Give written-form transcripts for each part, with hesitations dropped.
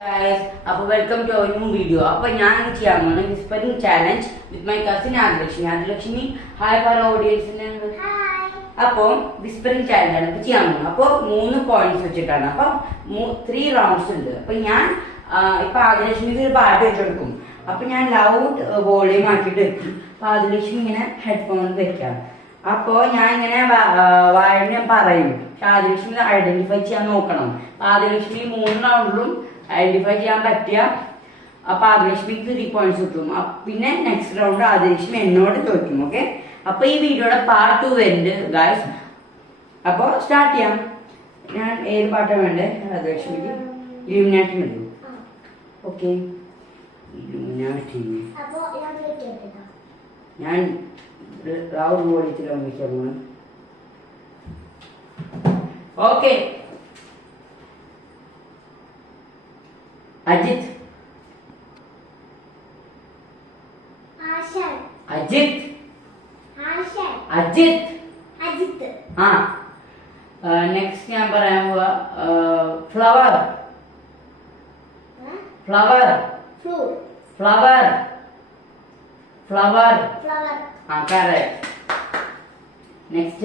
Guys, welcome to our new video. I am whispering challenge with my cousin Adilakshmi. Adilakshmi, hi for our audience. Hi. Whispering challenge. Three points. 3 rounds. Adilakshmi loud volume. Adilakshmi headphones. Adilakshmi identify identify ചെയ്യാൻ പറ്റിയ അപ്പൊ ആദിലക്ഷ്മിക്ക് 3 points കിട്ടും. പിന്നെ next round Adilakshmi എന്നോട് ചോദിക്കും. Okay, അപ്പൊ ഈ വീഡിയോയുടെ പാർട്ട് 2 വരുന്നുണ്ട് ഗായ്സ്. അപ്പൊ സ്റ്റാർട്ട് ചെയ്യാം. ഞാൻ ഏത് പാട്ടാണ് വേണ്ടേ ആദിലക്ഷ്മിക്ക്? ഇലുമിനാറ്റി മതി. ഓക്കെ, ഇലുമിനാറ്റി ഞാൻ രാഹുൽ ഓടിച്ചില്ല മിക്കാൻ. Okay, Ajit. Ashan. Ajit. Ashan. Ajit. Ajit. Next ഞാൻ പറയാൻ പോവാ flower. Flower. Fruit. Flower. Flower. Flower. Correct. Next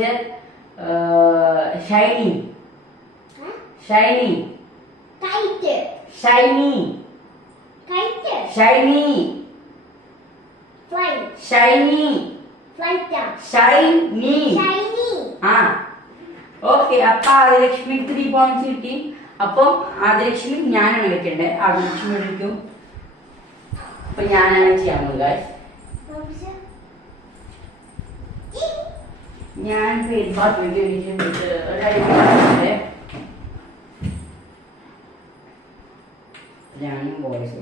shiny. Shiny. Kite. Shiny. Kite. Shiny. Fly. Shiny. Flight. Shiny. Shiny. Okay, അപ്പൊ ആദിലക്ഷ്മിക്ക് 3 points കിട്ടി. അപ്പൊ ആദിലക്ഷ്മി ഞാനാണ് വെക്കണ്ടേ. ആദിലക്ഷ്മി വിളിക്കും. അപ്പൊ ഞാനാണ് ചെയ്യാൻ പോകുക. ഞാൻ പാട്ട് ഞാനും വോയിസ്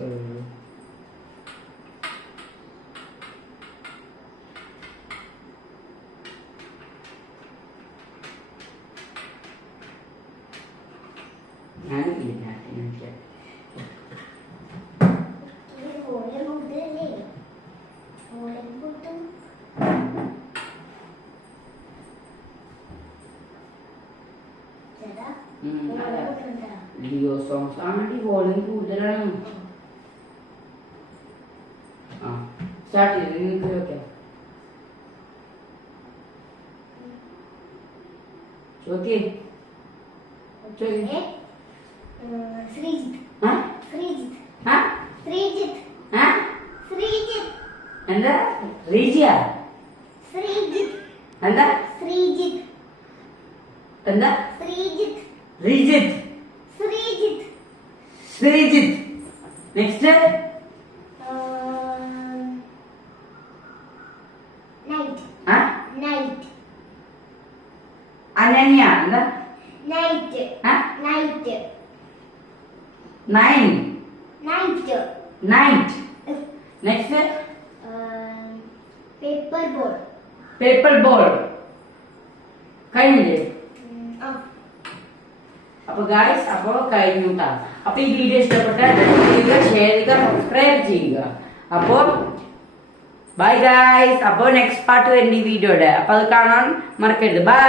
ഞാൻ ലിയോ സോങ്സ് ആണെങ്കിൽ വോളിയം കൂടുതലാണ്. സ്റ്റാർട്ട് ചെയ്ത് ഓക്കെ. ഓക്കെ, എന്താ റീജിയ? എന്താ എന്താ ശ്രീജിത്ത്. ശ്രീജിത്ത്. നെക്സ്റ്റ് അനന്യ. എന്താ? നൈറ്റ്. Next paper ball. കഴിഞ്ഞില്ലേ? അപ്പൊ ഗായ്സ്, അപ്പൊ കഴിഞ്ഞുട്ടാ. അപ്പൊ ഈ വീഡിയോ ഇഷ്ടപ്പെട്ടാൽ ഷെയർ ചെയ്യുക, സബ്സ്ക്രൈബ് ചെയ്യുക. അപ്പൊ ബൈ ഗായ്സ്. അപ്പൊ നെക്സ്റ്റ് പാർട്ട് വരുന്ന ഈ വീഡിയോയുടെ. അപ്പൊ അത് കാണാൻ മറക്കരുത്. ബൈ.